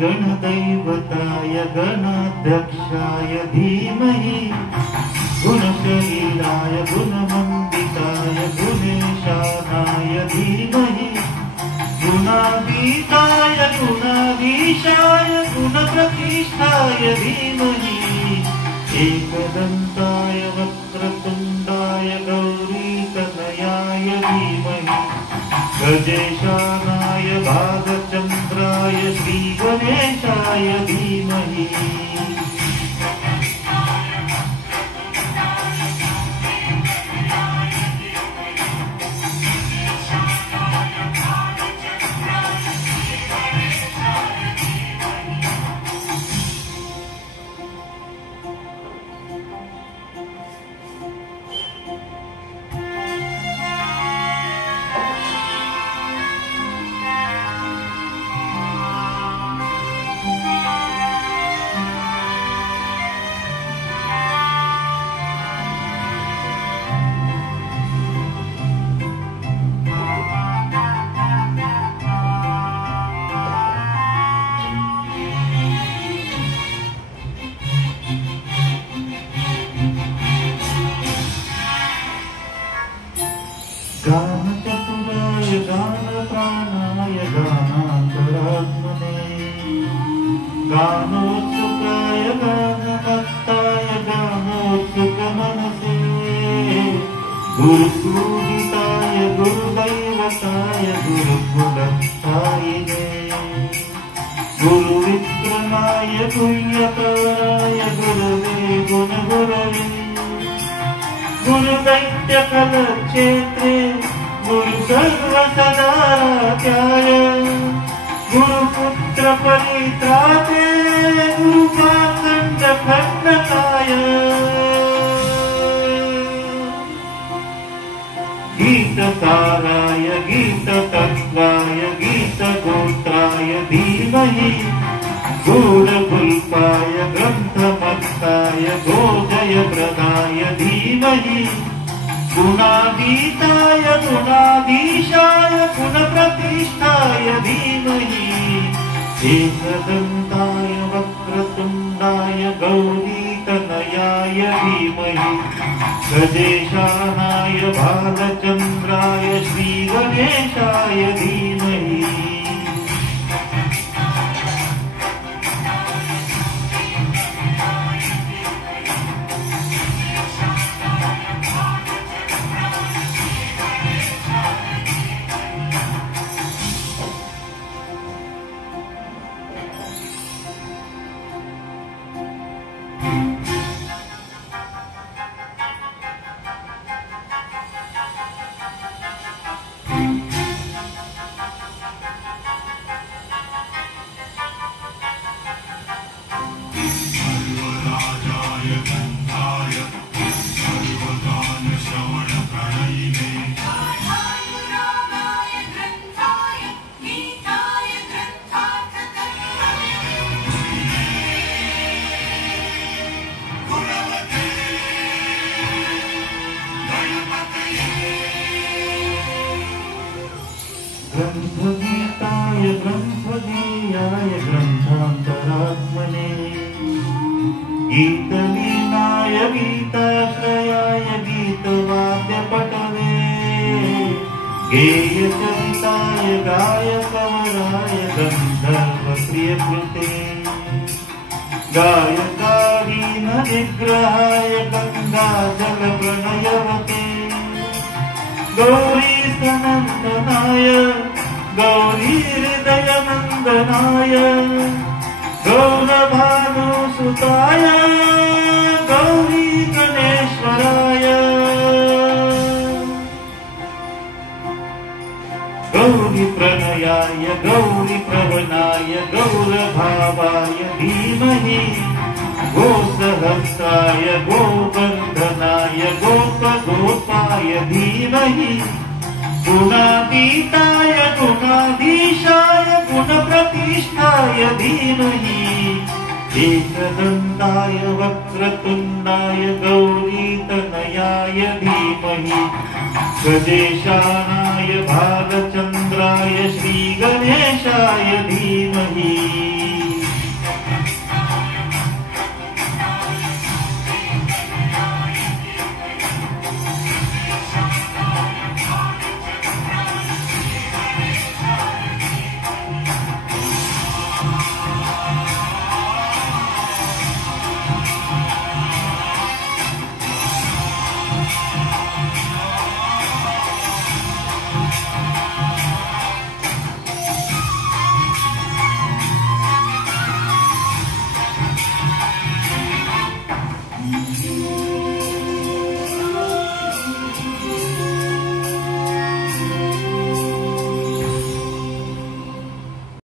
गणदैवताय गणाध्यक्षाय धीमहि गुणशरीराय गुणमण्डिताय गुणेशानाय धीमहि गुणातीताय गुणाधीशाय गुणप्रतिष्ठाय धीमहि एकदन्ताय वक्रतुण्डाय गौरीतनयाय धीमहि गजेशानाय भागचन्द्राय श्रीगणेशाय धीमहि गानचतुराय गानप्राणाय गानान्तरात्मने गानोत्सुकाय गानभक्ताय गानोत्सुकमनसे गुरुपूजिताय गुरुदैवताय गुरुकुलस्थायिने गुरुविक्रमाय गुह्यकाराय गुरुवे गुणगुरवे गुरुदैत्यकलक्षेत्रे गुरुसर्वसदाराध्याय गुरुपुत्र परित्राते गुरुपाखण्डखण्डकाय गीतसाराय गीततत्त्वाय गीतगोत्राय धीमहि गूढगुल्पाय ग्रन्थमत्ताय गोजयप्रदाय धीमहि गुणातीताय गुणाधीशाय गुणप्रतिष्ठाय धीमहि एकदन्ताय वक्रतुण्डाय गौरीतनयाय धीमहि गजेशानाय भालचन्द्राय श्रीगणेशाय धीमहि ग्रन्थगीताय ग्रन्थगीयाय ग्रन्थान्तरात्मने गीतलीनाय गीताश्रयाय गीतवाद्यपटवे गेयचरिताय गायकवराय गन्धर्वप्रियकृते गायकारीन निग्रहाय गङ्गाजलप्रणयवते गौरी सनन्दनाय गौरी हृदयनन्दनाय गौरभानुसुताय गौरी गणेश्वराय गौरी प्रणयाय गौरी प्रवणाय गौरभावाय धीमहि गोसहस्राय गोवर्धनाय गोपगोपाय धीमहि गुणातीताय गुणाधीशाय गुणप्रतिष्ठाय धीमहि एकदन्ताय वक्रतुण्डाय गौरीतनयाय धीमहि गजेशानाय